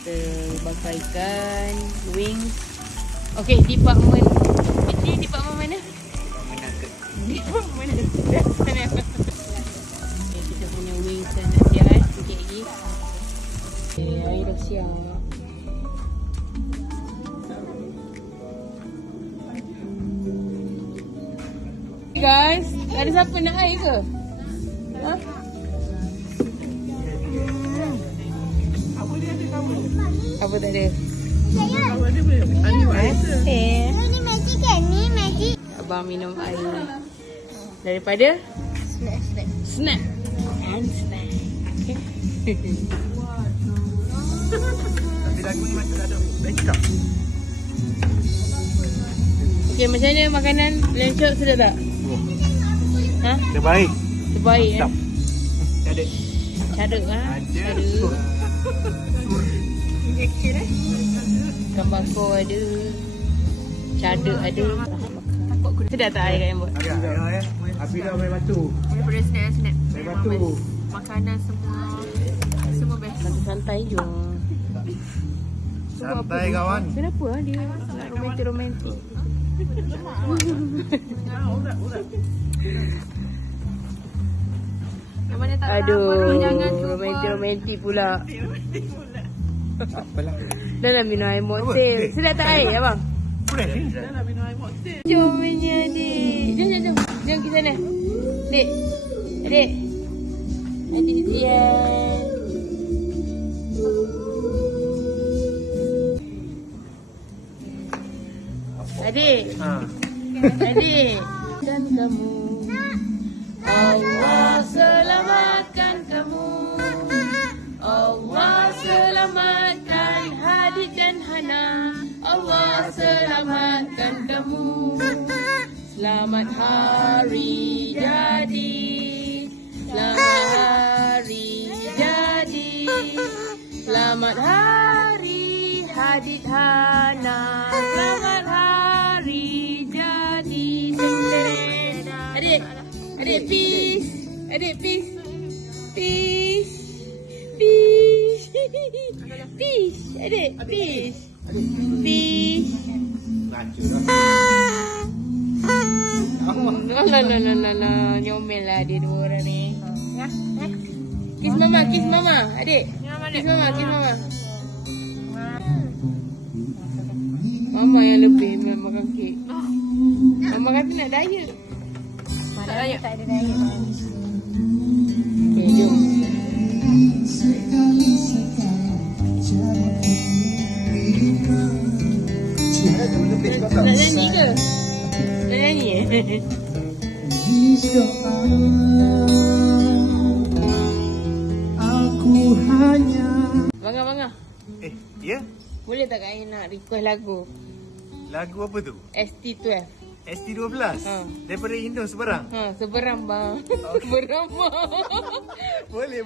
kita bakar ikan, wings. Okey, department. Ini department mana? Department nugget. Sana. Okay, kita punya wings dah nak siap sikit lagi. Okay, air dah siap. Guys, ada siapa nak air ke? Ha? Apa tak ada? Ini magic kan? Ni magic. Abang minum air daripada snack and snack. Tapi lagu ni macam tak ada backup. Okay, macam mana makanan lamb chop sudah tak? Ha? Terbaik. Terbaik Mantap. Ada. Cara ha? Ada. Ikan bakar ada. Cadek ada. Sedap tak air kat yang buat? Ada ya. Afidah main batu. Daripada snack-snack. Main batu. Makanan semua best. Santai je. Santai kawan. Kenapa dia nak romantik-romantik? Aduh, romantik-romantik pula. Apalah. Dah nak minum air mocktail. Sedap tak air abang? Boleh ni. Jom punya adik. Jom. Jom ke sana. Adik. Adik. Adik Zian. Adik. Ha. Adik. Dan kamu. Allah selamatkan kamu. Allah selamatkan Hadid dan Hana. Allah selamatkan kamu. Selamat hari jadi. Selamat hari jadi. Selamat hari Hadid Hana. Selamat hari jadi. Adik. Adik peace. Adik peace. Peace. Peace. Peace. Adik peace. Peace. Lah. Nyomel lah dia dua orang ni. Kiss mama, kiss mama. Adik. Kiss mama, kiss mama. Mama yang lebih makan kek. Mama kata nak diet. Tak ada. Tak ada diet. Okay, jom. Nak nyanyi ke? Nak nyanyi Bangga. Ya? Boleh tak Kak Ain nak request lagu? Lagu apa tu? ST12. ST12. Ha. Daripada Indo seberang. Ha, seberang bang. Beramah. Boleh.